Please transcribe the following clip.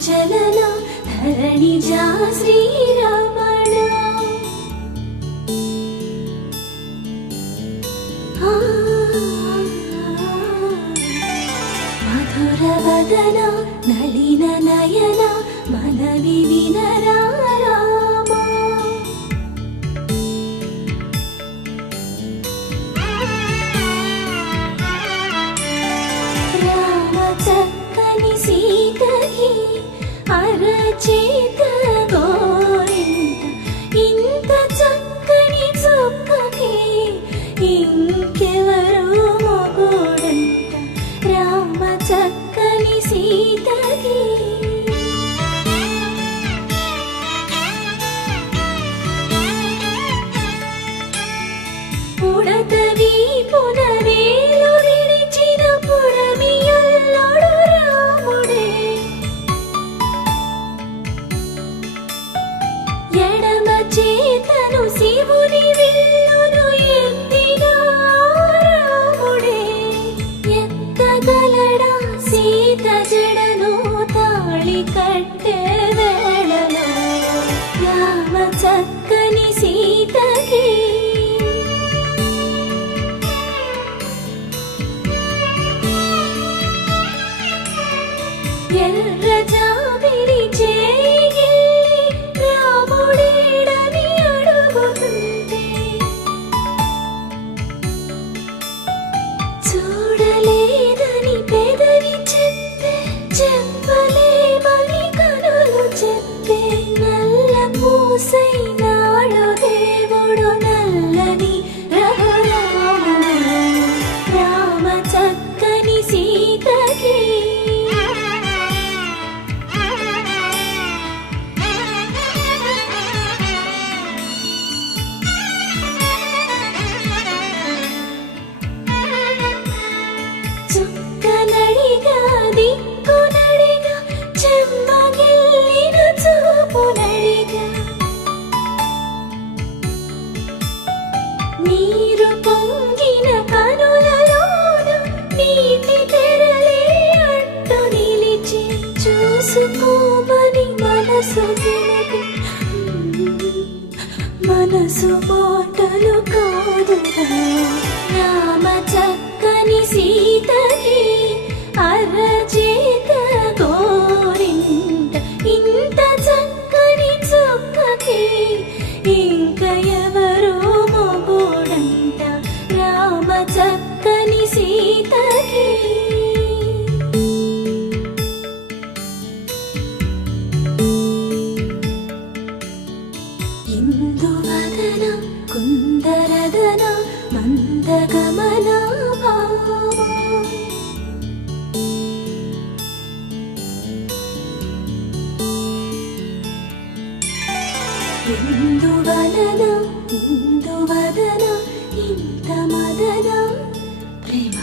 చలన ధరణిజా శ్రీరమణ మధుర వదన నళిన నయన మనవి వినరా రామా రామ చక్కని సీతకి అరచేత గోరింట ఇంత చక్కని చుక్కకి ఇంకెవరు మొగుడంట రామ చక్కని సీతకి పుడతవి పునవేలు విడిచిన పుడమియల్లోడు రాముడే ఎడమ చేతను శివుని విల్లును ఎత్తిన రాముడే ఎత్తగలడా సీత జడను తాళి కట్టే వేళలో రామ చక్కని సీతకి ఎర్ర జాబిలి చేయి రాముడేడని అడుగుతుంటే చూడలేదని పెదవి చెప్పే చెప్పలేమని కనులు చెప్పే నల్ల పూసైనాడు దేవుడు నల్లని రఘురాముడు రామ చక్కని సీతకి చుక్కనడిగా దిక్కునడిగా చెమ్మగిల్లిన చూపునడిగా నీరు పొంగిన కనులలోన నీటి తెరలే అడ్డు నిలిచి చూసుకోమని మనసు తెలిపి మనసు మాటలు కాదుగా రామ చక్కని సీతకి అరచేత గోరింట ఇంత చక్కని చుక్కకి ఇంక ఎవరు మొగుడంట రామ చక్కని సీతకి ఇందువదన కుందరదన మందగమన భామా ఇందువలన ఇందువదన ఇంత మదన ప్రేమ